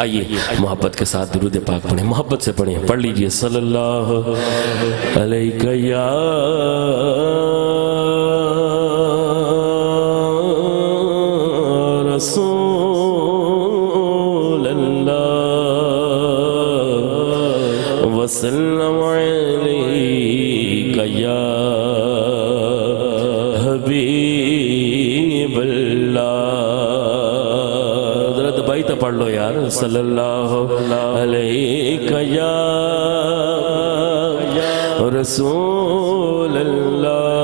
آئیے محبت کے ساتھ درود پاک پڑھیں، محبت سے پڑھیں، پڑھ لیجئے صلی اللہ علیہ یا رسول اللہ وسلم علیہ یا حبیب اللہ۔ ذرا دبائی تو پڑھ لو یار، صلی اللہ علیہ یا رسول اللہ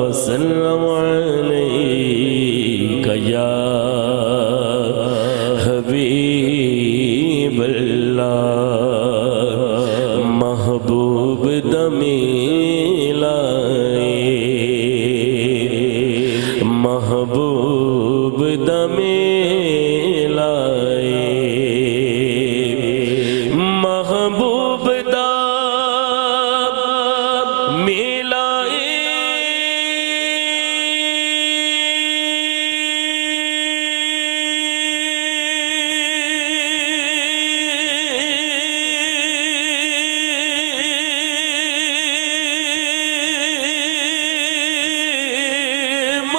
وسلم علیہ یا حبیب اللہ۔ محبوب دمی لائے، محبوب دمی لائے، محبوب دا ملائے،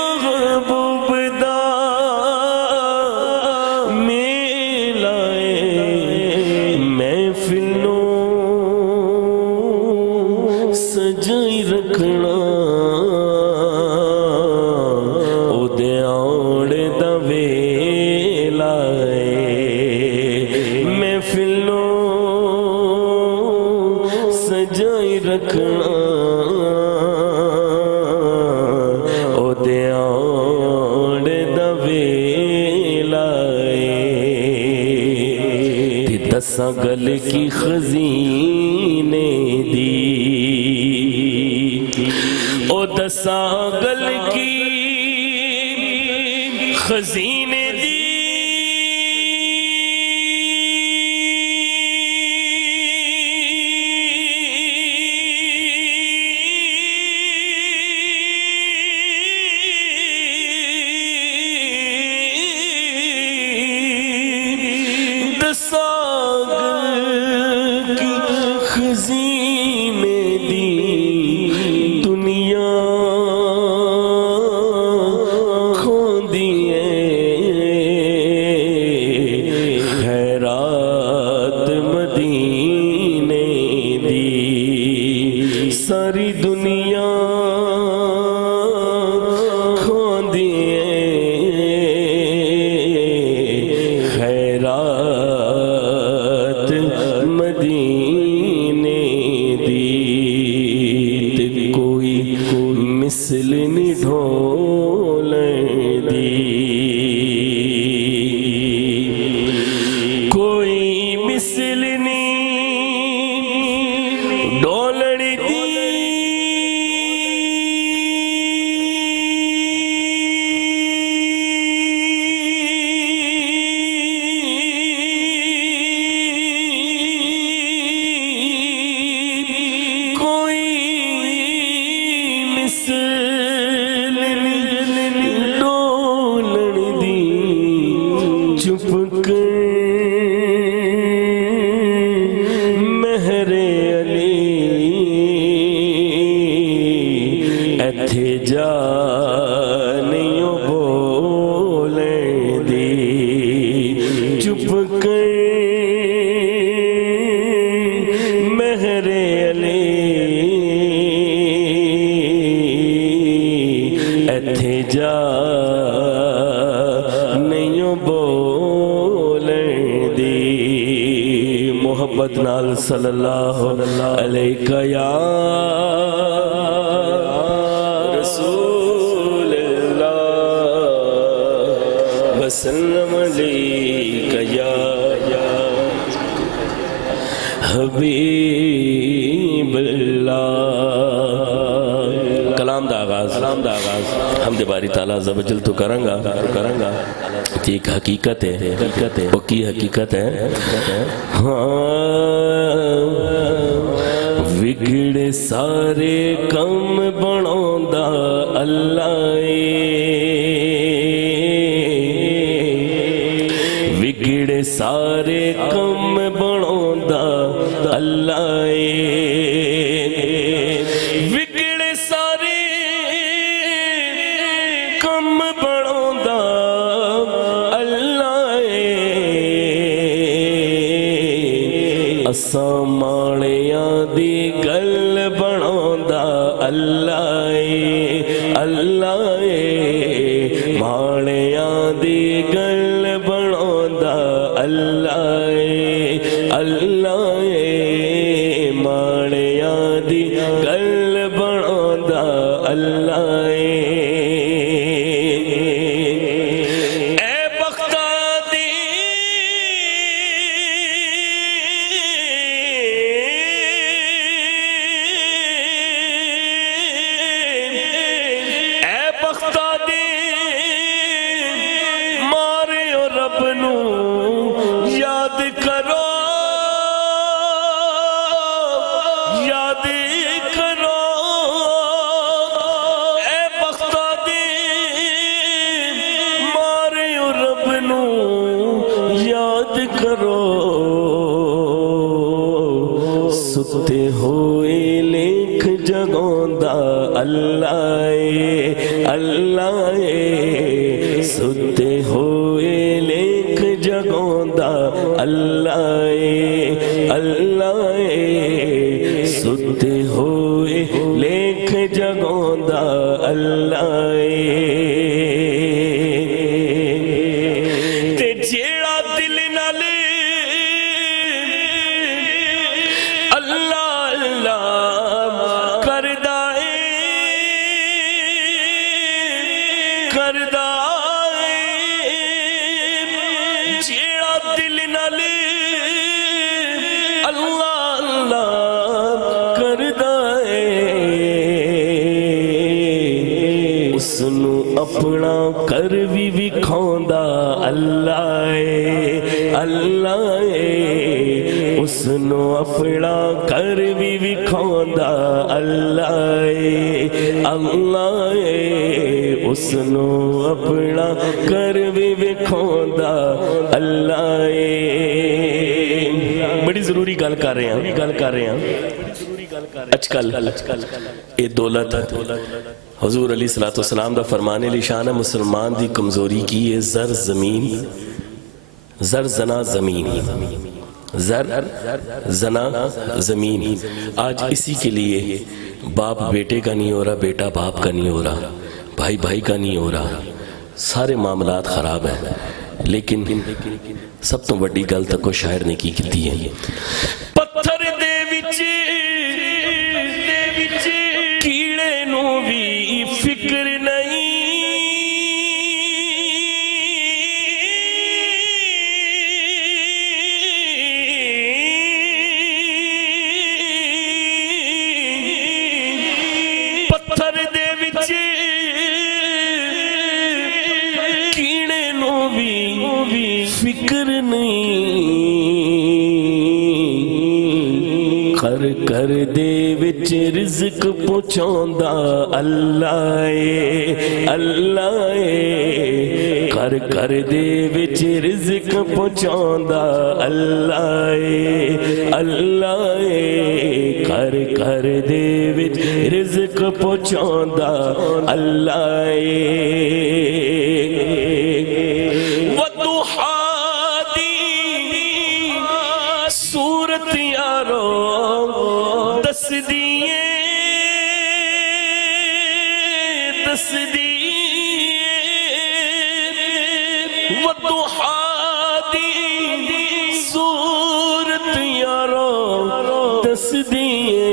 محبوب دا ملائے، محفلوں سجائی رکھنا او دے آڑے دا ویلا ہے، محفلوں سجائی رکھنا او دے آڑے دا ویلا ہے۔ دساں گل کی خزینے دی، او دساں گل کی خزینے دی، دساں گل کی خزینے دی، دنیا کھوندی ہے خیرات مدینے دی، ساری دنیا کھوندی ہے خیرات مدینے دی، تے کوئی مثل نہیں ڈھولن دی، کوئی مثل نہیں ڈھولن دی، کوئی مثل نہیں ڈھولن دی، چپ کر مہر علی ایتھے جا نہیں بولن دی، چپ کر مہر علی ایتھے جا نہیں بولن دی۔ محبت نال صلی اللہ علیہ یا رسول اللہ وسلم علیہ یا حبیب اللہ۔ کلام دا آغاز حمد باری تعالیٰ عز و جل تو کروں گا، ایک حقیقت ہے، وہ کی حقیقت ہے، وگڑ سارے کم بناوندا اللہ ਵਿਗੜੇ ਸਾਰੇ ਕੰਮ ਬਣਾਉਂਦਾ ਅੱਲਾ ਏ ਵਿਗੜੇ ਸਾਰੇ ਕੰਮ ਬਣਾਉਂਦਾ ਅੱਲਾ ਏ ਅਸਾਂ ਮਾਲਿਆਂ ਦੀ ਗੱਲ ਬਣਾਉਂਦਾ ਅੱਲਾ ਏ ਅੱਲਾ ਏ ਮਾਲਿਆਂ ਦੀ ਗੱਲ ਬਣਾਉਂਦਾ ਅੱਲਾ ਏ ਅੱਲਾ ਏ ਮਾਲਿਆਂ ਦੀ ਗੱਲ ਬਣਾਉਂਦਾ ਅੱਲਾ ਏ ਸੁੱਤੇ ਹੋਏ ਲੇਖ ਜਗਾਉਂਦਾ ਅੱਲਾ ਏ ਅੱਲਾ ਏ ਸੁੱਤੇ ਹੋਏ ਲੇਖ ਜਗਾਉਂਦਾ ਅੱਲਾ ਏ ਅੱਲਾ ਏ ਸੁੱਤੇ ਹੋਏ ਲੇਖ ਜਗਾਉਂਦਾ ਅੱਲਾ ਏ ਤੇ ਜਿਹੜਾ ਦਿਲ ਨਾਲ ਕਰਦਾ ਜਿਹੜਾ ਦਿਲ ਨਾਲ ਅੱਲਾ ਅੱਲਾ ਕਰਦਾ ਉਸ ਨੂੰ ਆਪਣਾ ਕਰ ਵੀ ਵਿਖਾਉਂਦਾ ਅੱਲਾ ਏ ਅੱਲਾ ਏ ਉਸ ਨੂੰ ਆਪਣਾ ਕਰ ਵੀ ਵਿਖਾਉਂਦਾ ਅੱਲਾ ਏ ਅੱਲਾ ਏ ਉਸ ਨੂੰ ਆਪਣਾ ਕਰ ਵੀ ਵਿਖਾਉਂਦਾ ਅੱਲਾ ਏ ਬੜੀ ਜ਼ਰੂਰੀ ਗੱਲ ਕਰ ਰਹੇ ਹਾਂ ਅੱਜ ਕੱਲ ਇਹ ਦੌਲਤ حضور علیہ السلام دا فرمان نشان ہے مسلمان دی کمزوری کی ہے زر زمین زر زنا زمین زر زنا زمین آج اسی کے لیے باپ بیٹے کا نہیں ہو رہا بیٹا باپ کا نہیں ہو رہا بھائی بھائی کا نہیں ہو رہا سارے معاملات خراب ہیں لیکن سب تو بڑی گل تک کو شاعر نے کی کیتی ہے پتھر دے وچ کیڑے نو بھی فکر نہیں پتھر دے وچ کیڑے نو بھی فکر نہیں کر دے وچ رزق پہنچاوندا اللہ اے اللہ اے کر دے وچ رزق پہنچاوندا اللہ اے اللہ اے کر دے وچ رزق پہنچاوندا اللہ اے صورت یارو دس دیئے وضحا دی صورت یارو دس دیئے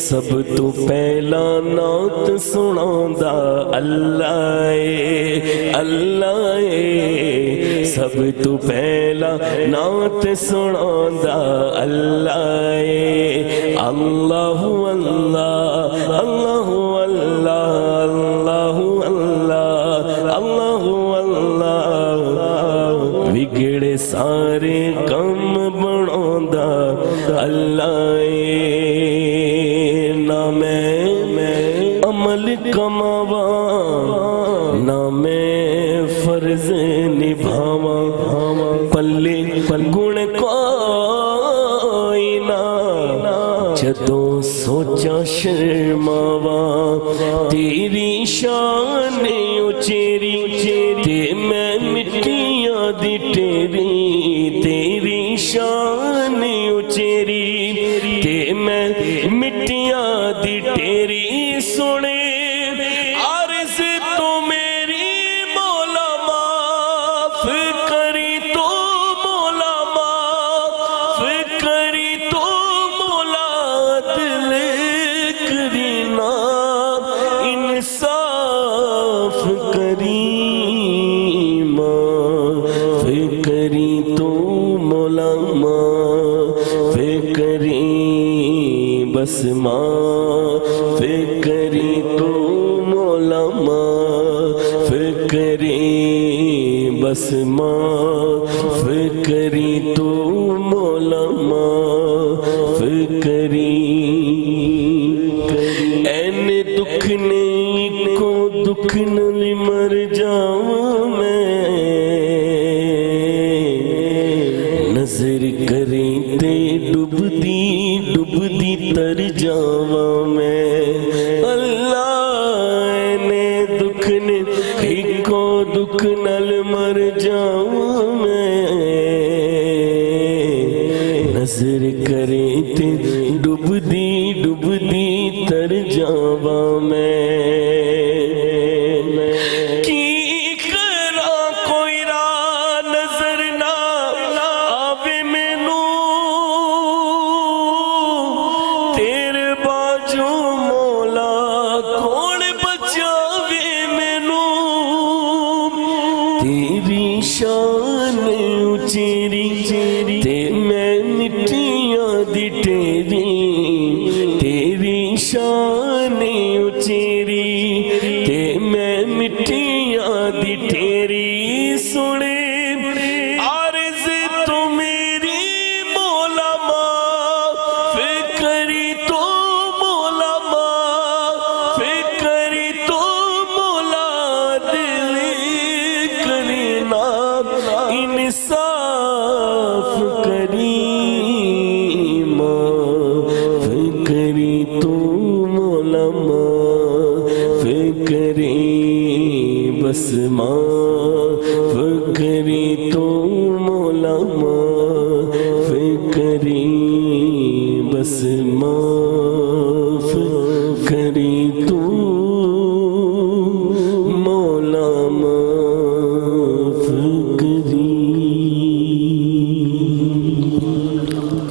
سب تو پہلا نعت سناوندا اللہ اے اللہ اے سب تو پہلا نعت سناوندا اللہ اے اللہ اللہ اللہ اللہ اللہ اللہ اللہ بگڑے سارے کم بناوندا اللہ اے نہ میں عمل کماواں نہ میں میں فرض نبھاواں پلے گن کوئی نہ جدوں سوچا شرماواں تیری شان اچیری تے میں مٹیاں دی ٹیری تیری شان اچیری تے میں مٹیاں دی ٹیری سنے عرض تو میری مولا معاف کری تو مولا معاف کری تو مولا دل کرینا انصاف کری معاف کری تو مولا معاف کری بس معاف کری تو مولا معاف کری بس معاف کری تو مولا معاف کری این دکھ نے کو دکھ نل مر جاؤں میں نظر کریں تے ڈبدی ڈبدی تر جاواں میں اللہ نے دکھ نے کو دکھ نل مر جاؤں میں نظر کریں تے ڈبدی ڈبدی تر جاواں میں کی کراں کوئی راہ نظر نہ آوے مینوں تیرے باجو مولا کون بچاوے مینوں تیری شان اچیری تے میں مٹیاں دی ٹیری تیری شان اچیری تے میں مٹیاں دی ٹیری سنے عرض تو میری مولا معاف کری تو مولا معاف کری تو مولا دل کرینا انصاف کری معاف کری تو مولا معاف کری بس معاف کری تو مولا معاف کری بس معاف کری تو مولا معاف کری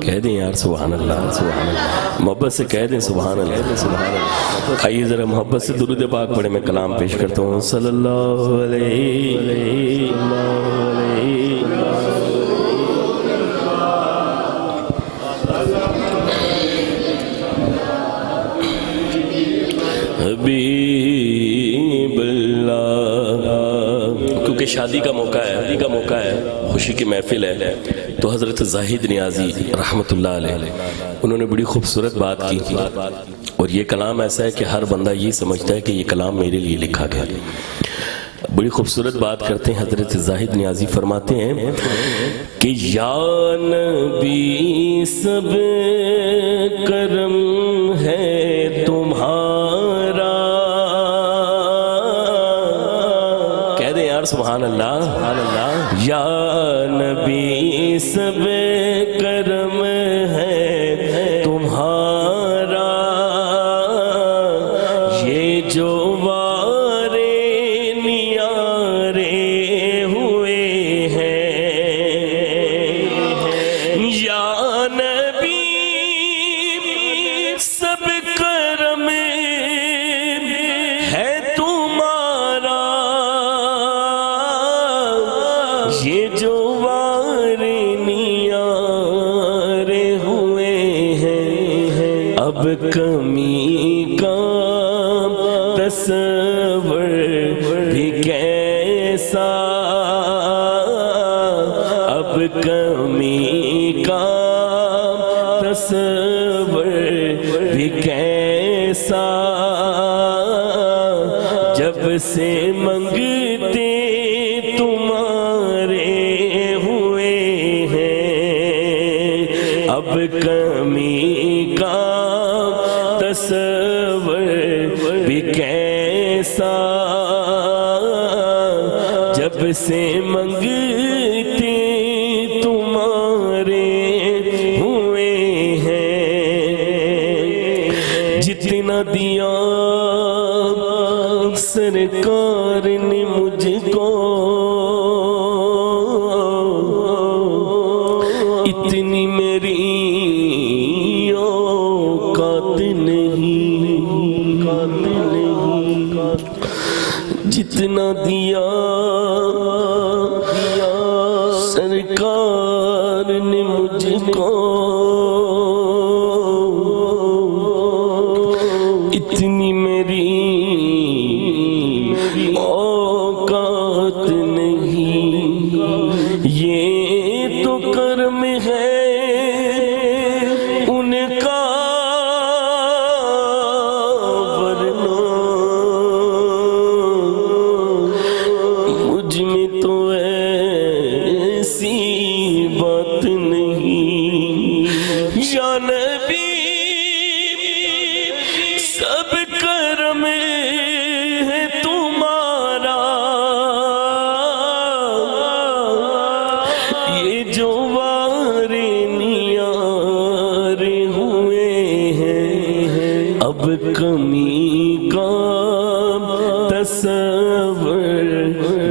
کہہ دیں یار سبحان اللہ سبحان اللہ محبت سے کہہ دیں سبحان اللہ سبحان اللہ آئیے ذرا محبت سے درود پاک پڑھیں میں کلام پیش کرتا ہوں صلی اللہ علیہ حبیب اللہ کیونکہ شادی کا موقع ہے خوشی کی محفل ہے تو حضرت زاہد نیازی رحمت اللہ علیہ انہوں نے بڑی خوبصورت بات کی اور یہ کلام ایسا ہے کہ ہر بندہ یہ سمجھتا ہے کہ یہ کلام میرے لیے لکھا گیا بڑی خوبصورت بات کرتے ہیں حضرت زاہد نیازی فرماتے ہیں کہ یا نبی سب کرم ہے تمہارا کہہ دیں یار سبحان اللہ یا نبی سب کرم ہے تمہارا یہ جو وارے نیارے ہوئے ہیں یا نبی سب کرم ہے تمہارا یہ جو وارے نیارے ہوئے ہیں اب کمی کا تصور بھی کیسا اب کمی کا تصور بھی کیسا جب سے منگتے کمی کا تصور بھی کیسا جب سے منگتے تمہارے ہوئے ہیں جتنا دیا سرکار نے مجھ کو اتنی میری اوقات نہیں جتنا دیا سرکار نے مجھ کو اتنی میری اوقات نہیں یہ تو کرم ہے ان کا ورنہ مجھ میں تو ایسی بات نہیں یا نبی سب کرم ہے تمہارا یہ جو وارے نیار ہوئے ہیں اب کمی کا تصور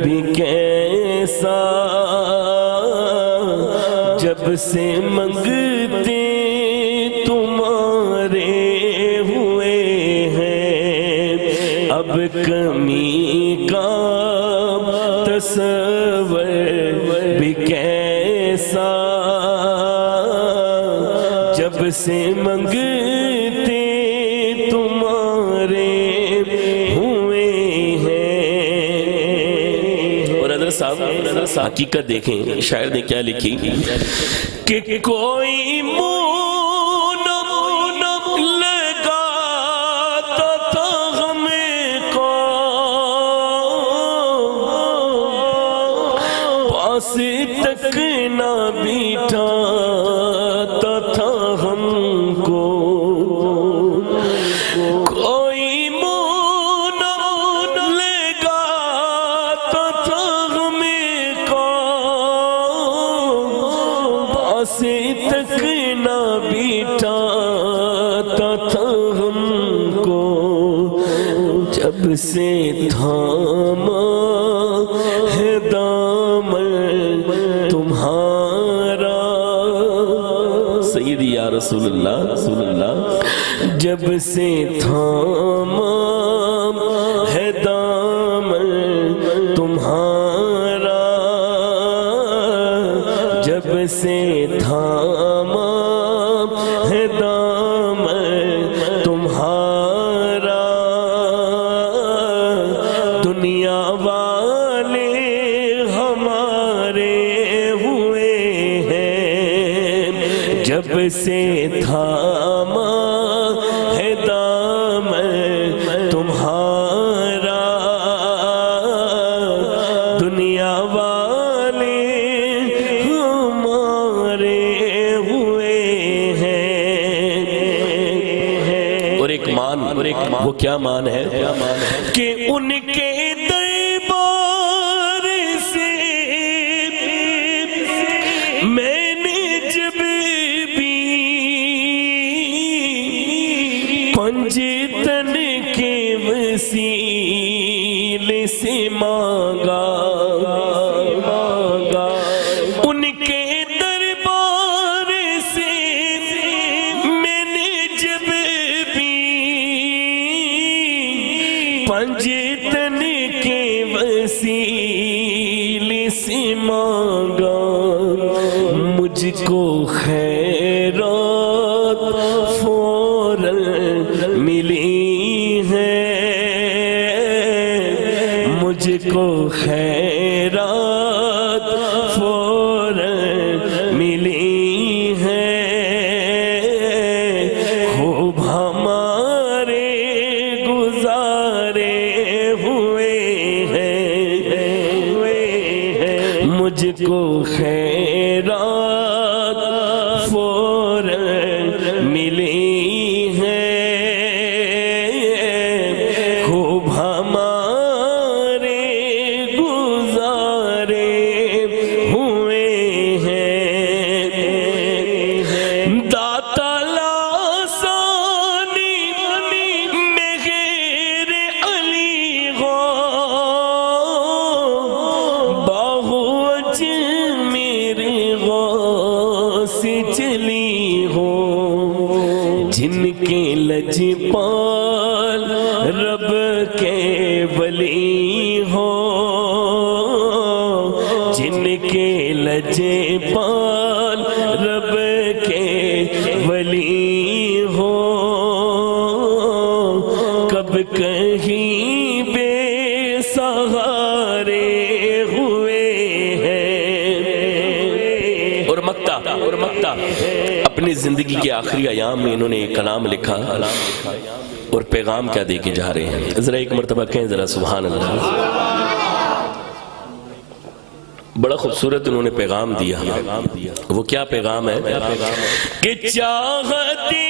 بھی کیسا جب سے منگتے تمہارے ہوئے ہیں اب کمی کا تصور بھی کیسا جب سے منگتے تمہارے ہوئے ہیں اور حضرت صاحب حقیقت دیکھیں شاعر نے کیا لکھی کہ کوئی منہ لگاتا تھا ہمیں کو پاس تک نہ بٹھاتا تھا ہم کو کوئی منہ لگاتا تھا ہمیں کو پاس تک نہ بٹھاتا تھا ہم کو جب سے تھاما ہے دامن تمہارا سیدی یا رسول اللہ جب سے تھاما ہے دامن تمہارا جب سے تھاما ہے دامن تمہارا دنیا والے ہمارے ہوئے ہیں جب سے تھاما ہے دامن تمہارا دنیا والے ہمارے ہوئے ہیں اور ایک مان وہ کیا مان ہے کہ ان کے دربار سے میں نے جب بھی پنجتن کے وسیلے سے مانگا ان کے دربار سے میں نے جب بھی پنجتن کے وسیلے سے مانگا مجھ کو خیرات فوراً ملی ہے مجھ کو خیرات فوراً ملی ہے خوب ہمارے گزارے ہوئے ہیں مجھ کو خیرات فوراً جن کے لجپال رب کے ولی ہو، جن کے لجپال رب کے ولی ہو، کب کہیں بے سہارے ہوئے ہیں۔ اور مکتا اپنی زندگی کے آخری ایام میں انہوں نے ایک کلام لکھا اور پیغام کیا دے کے جا رہے ہیں، ذرا ایک مرتبہ کہیں ذرا سبحان اللہ۔ بڑا خوبصورت انہوں نے پیغام دیا۔ وہ کیا پیغام ہے کہ چاہتے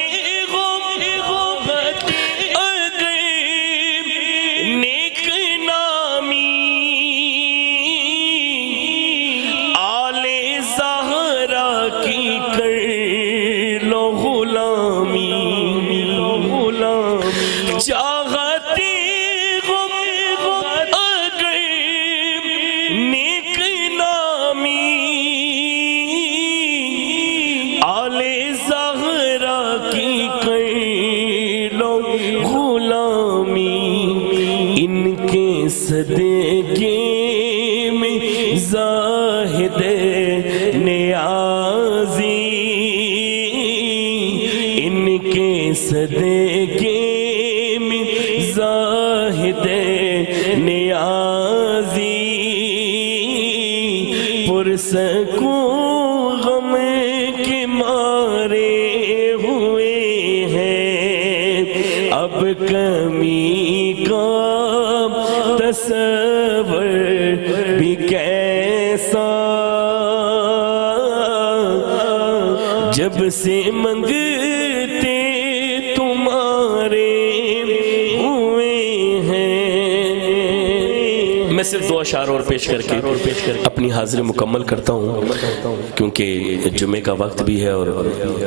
صدقے میں زاہد نیازی، ان کے صدقے میں زاہد نیازی، پرسکون غم کے مارے ہوئے ہیں، اب کمی کا تصور بھی کیسا، جب سے منگتے تمہارے ہوئے ہیں۔ میں صرف دو اشعار اور پیش کر کے اپنی حاضری مکمل کرتا ہوں، کیونکہ جمعے کا وقت بھی ہے اور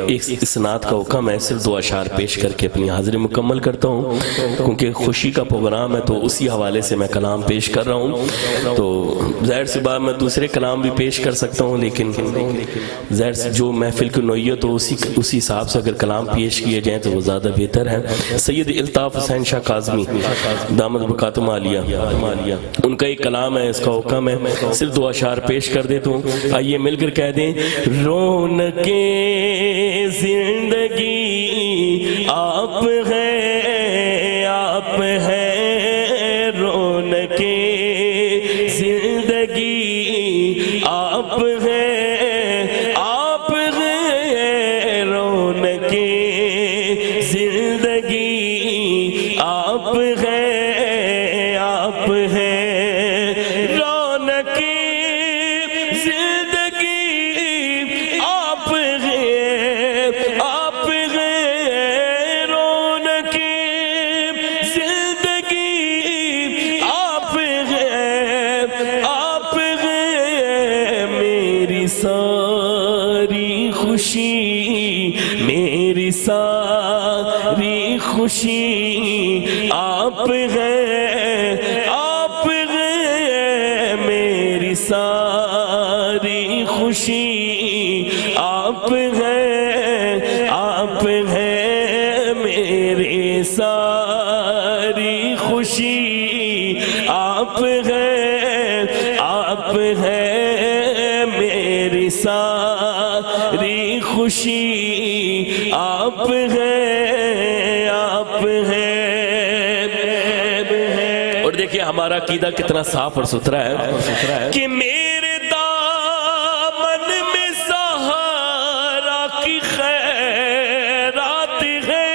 اس نعت کا حکم ہے۔ صرف دو اشعار پیش کر کے اپنی حاضری مکمل کرتا ہوں، کیونکہ خوشی کا پروگرام ہے تو اسی حوالے سے میں کلام پیش کر رہا ہوں۔ تو ظاہر سی بات میں دوسرے کلام بھی پیش کر سکتا ہوں، لیکن ظاہر سے جو محفل کی نوعیت تو اسی حساب سے اگر کلام پیش کیے جائیں تو وہ زیادہ بہتر ہے۔ سید الطاف حسین شاہ کاظمی دامت برکاتہم عالیہ، ان کا ایک کلام ہے، اس کا حکم ہے، صرف دو اشعار پیش کر دیتا ہوں، آئیے مل کر کہہ دیں۔ رونقیں زندگی آپ ہیں، آپ ہیں، رونقیں زندگی آپ ہیں، آپ ہیں، رونقیں زندگی آپ ہیں، آپ ہیں، میری ساری خوشی آپ ہیں، آپ ہیں، میری ساری خوشی آپ ہیں، آپ ہیں، میری ساری خوشی آپ ہیں، آپ ہیں، میری ساری خوشی آپ ہیں، آپ ہیں۔ اور دیکھیں ہمارا عقیدہ کتنا صاف اور ستھرا ہے کہ میرے دامن میں سہارا کی خیرات ہے،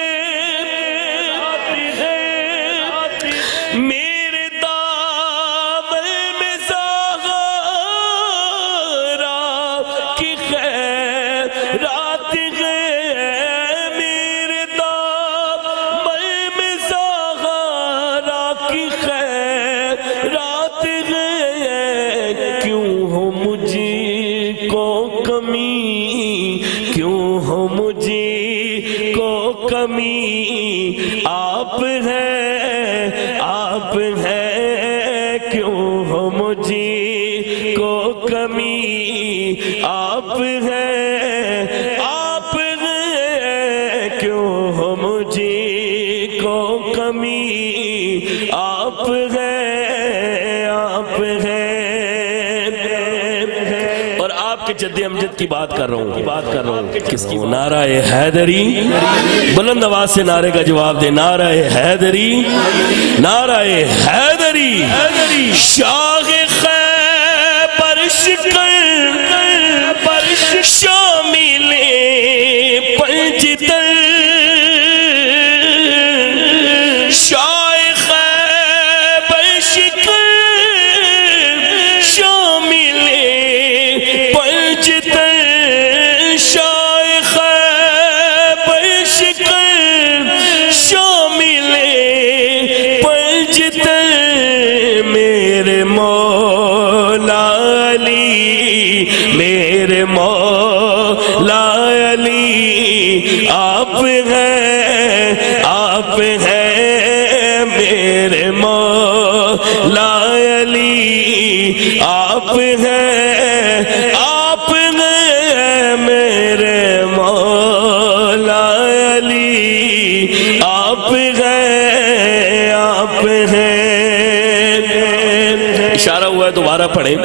میرے دامن میں سہارا کی خیرات ہے، میرے دامن میں سہارا کی خیرات ہے، کیوں ہو مجھ کو کمی، کیوں ہو مجھ کو کمی، آپ ہیں، آپ ہیں، کیوں ہو مجھ کو کمی، آپ ہیں، آپ ہیں، کیوں ہو کے جد امجد کی بات کر رہا ہوں کس کی؟ نعرہ حیدری، بلند آواز سے نعرے کا جواب دے، نعرہ حیدری، نعرہ حیدری، شاہ خیبر شکر شامل پنجتر، شاہ خیبر شکر شامل پنجتر، شاہ خیبر شکر شامل پنجتر، میرے مولا علی، میرے مولا علی، آپ ہیں میرے مولا علی، آپ ہیں میرے مولا علی، آپ ہیں، اشارہ ہوا ہے، دوبارہ پڑھیں،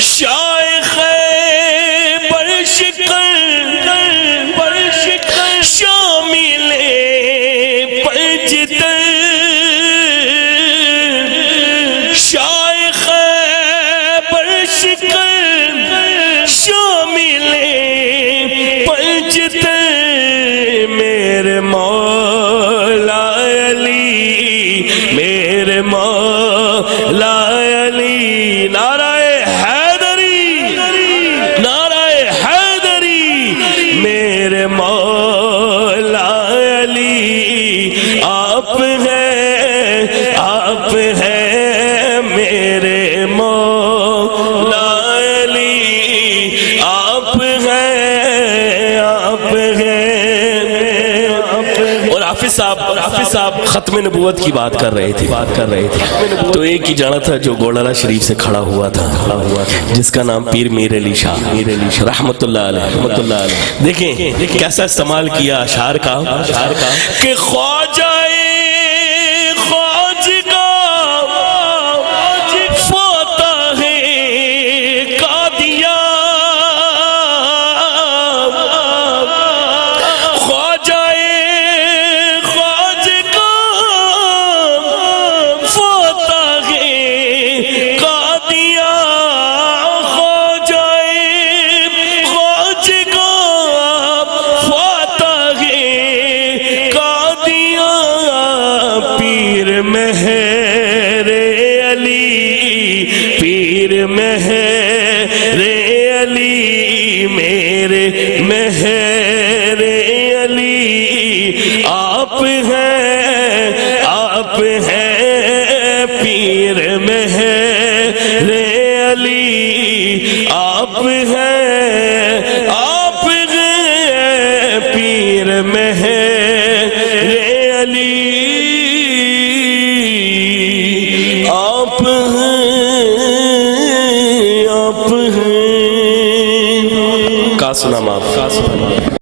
شاہ خیبر شکر شامل پنجتر، شاہ خیبر شکر شامل پنجتر، میرے مولا علی، میرے مولا علی، نعرہ حیدری، نعرہ حیدری، میرے مولا علی، آپ ہیں میرے مولا علی، آپ ہیں، اور حافظ صاحب ختم نبوت کی بات کر رہے تھے، تو ایک ہی جانا تھا جو گولڑا شریف سے کھڑا ہوا تھا، جس کا نام پیر میر علی شاہ رحمت اللہ علیہ۔ دیکھیں کیسا استعمال کیا اشعار کا کہ خواجہ